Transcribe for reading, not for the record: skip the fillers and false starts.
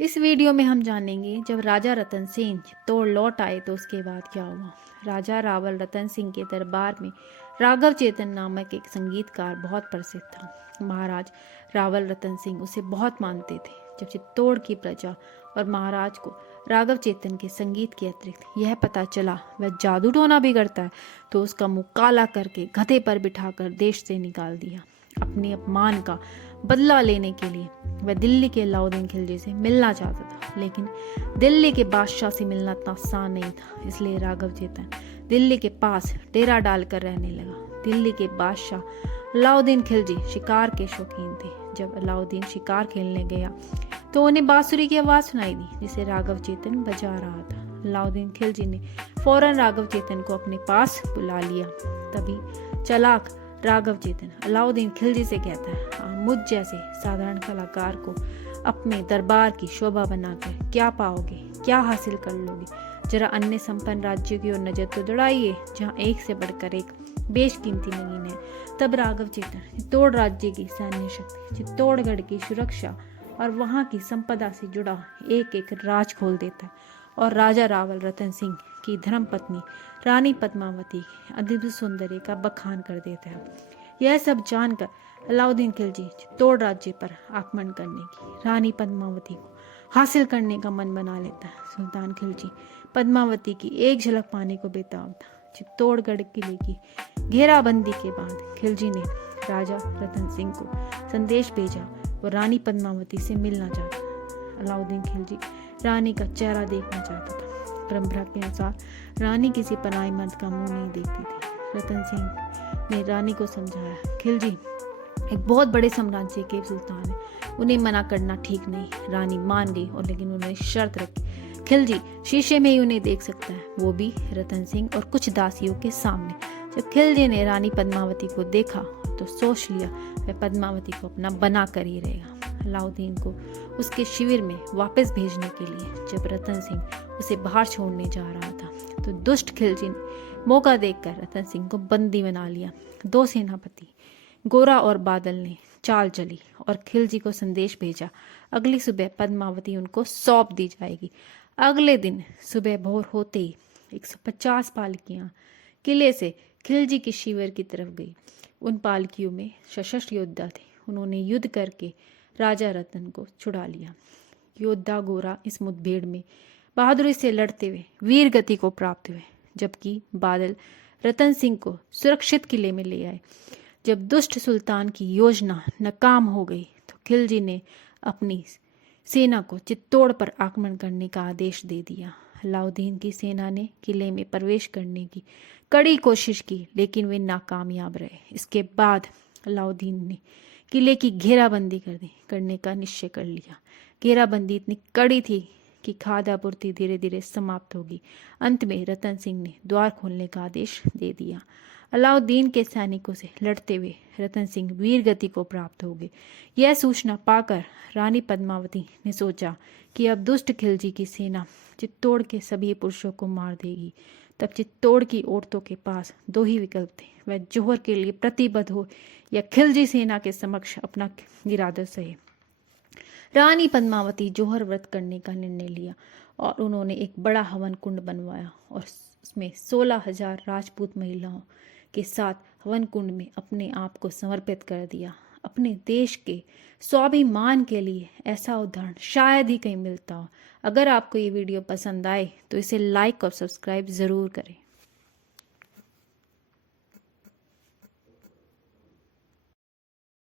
इस वीडियो में हम जानेंगे जब राजा रतन सिंह चित्तौड़ लौट आए तो उसके बाद क्या हुआ। राजा रावल रतन सिंह के दरबार में राघव चेतन नामक एक संगीतकार बहुत प्रसिद्ध था। महाराज रावल रतन सिंह उसे बहुत मानते थे। जब चित्तौड़ की प्रजा और महाराज को राघव चेतन के संगीत के अतिरिक्त यह पता चला वह जादू टोना भी करता है तो उसका मुंह काला करके गधे पर बिठाकर देश से निकाल दिया। अपने अपमान का बदला लेने के लिए वह दिल्ली के अलाउद्दीन खिलजी से मिलना चाहता था, लेकिन दिल्ली के बादशाह से मिलना इतना आसान नहीं था। इसलिए राघव चेतन दिल्ली के पास डेरा डालकर रहने लगा। दिल्ली के बादशाह अलाउद्दीन खिलजी शिकार के शौकीन थे। जब अलाउद्दीन शिकार खेलने गया तो उन्हें बांसुरी की आवाज सुनाई दी जिसे राघव चेतन बजा रहा था। अलाउद्दीन खिलजी ने फौरन राघव चेतन को अपने पास बुला लिया। तभी चालाक राघव चेतन अलाउद्दीन खिलजी से कहता है, आप मुझ जैसे साधारण कलाकार को अपने दरबार की शोभा बनाकर क्या पाओगे, क्या हासिल कर लोगे? जरा अन्य संपन्न राज्यों की ओर नजर तो दौड़ाइए जहाँ एक से बढ़कर एक बेशकीमती नगीन है। तब राघव चेतन चित्तौड़ राज्य की सैन्य शक्ति, चित्तौड़गढ़ की सुरक्षा और वहाँ की संपदा से जुड़ा एक एक राज खोल देता है और राजा रावल रतन सिंह की धर्मपत्नी रानी पद्मावती की अद्भुत सौंदर्य का बखान कर देता है। यह सब जानकर अलाउद्दीन खिलजी चित्तौड़ राज्य पर आक्रमण करने की रानी पद्मावती को हासिल करने का मन बना लेता है। सुल्तान खिलजी पद्मावती की एक झलक पाने को बेताब था। चित्तौड़गढ़ किले की घेराबंदी के बाद खिलजी ने राजा रतन सिंह को संदेश भेजा और रानी पद्मावती से मिलना चाहता था। अलाउद्दीन खिलजी रानी का चेहरा देखना चाहता था। परंपरा के अनुसार रानी किसी पनाही मर्द का मुंह नहीं देखती थी। रतन सिंह ने रानी को समझाया, खिलजी एक बहुत बड़े साम्राज्य के सुल्तान है, उन्हें मना करना ठीक नहीं। रानी मान गई और लेकिन उन्होंने शर्त रखी, खिलजी शीशे में ही उन्हें देख सकता है, वो भी रतन सिंह और कुछ दासियों के सामने। जब खिलजी ने रानी पद्मावती को देखा तो सोच लिया वह पद्मावती को अपना बना कर ही रहेगा। अलाउद्दीन को उसके शिविर में वापस भेजने के लिए जब रतन सिंह उसे बाहर छोड़ने जा रहा था तो दुष्ट खिलजी ने मौका देखकर रतन सिंह को बंदी बना लिया। दो सेनापति गोरा और बादल ने चाल चली और खिलजी को संदेश भेजा, अगली सुबह पद्मावती उनको सौंप दी जाएगी। अगले दिन सुबह भोर होते ही 150 पालकियां किले से खिलजी की शिविर की तरफ गई। उन पालकियों में सशस्त्र योद्धा थे। उन्होंने युद्ध करके राजा रतन को छुड़ा लिया। योद्धा गोरा इस मुठभेड़ में बहादुरी से लड़ते हुए वीर गति को प्राप्त हुए, जबकि बादल रतन सिंह को सुरक्षित किले में ले आए। जब दुष्ट सुल्तान की योजना नाकाम हो गई तो खिलजी ने अपनी सेना को चित्तौड़ पर आक्रमण करने का आदेश दे दिया। अलाउद्दीन की सेना ने किले में प्रवेश करने की कड़ी कोशिश की लेकिन वे नाकामयाब रहे। इसके बाद अलाउद्दीन ने किले की घेराबंदी करने का निश्चय कर लिया। घेराबंदी इतनी कड़ी थी कि खाद्य आपूर्ति धीरे धीरे समाप्त होगी। अंत में रतन सिंह ने द्वार खोलने का आदेश दे दिया। अलाउद्दीन के सैनिकों से लड़ते हुए रतन सिंह वीर गति को प्राप्त हो गए। यह सूचना पाकर रानी पद्मावती ने सोचा कि अब दुष्ट खिलजी की सेना चित्तौड़ के सभी पुरुषों को मार देगी। तब चित्तौड़ की औरतों के पास दो ही विकल्प थे, वह जौहर के लिए प्रतिबद्ध हो या खिलजी सेना के समक्ष अपना इरादा सहे। रानी पद्मावती जौहर व्रत करने का निर्णय लिया और उन्होंने एक बड़ा हवन कुंड बनवाया और उसमें 16,000 राजपूत महिलाओं के साथ हवन कुंड में अपने आप को समर्पित कर दिया। अपने देश के स्वाभिमान के लिए ऐसा उदाहरण शायद ही कहीं मिलता हो। अगर आपको ये वीडियो पसंद आए तो इसे लाइक और सब्सक्राइब ज़रूर करें।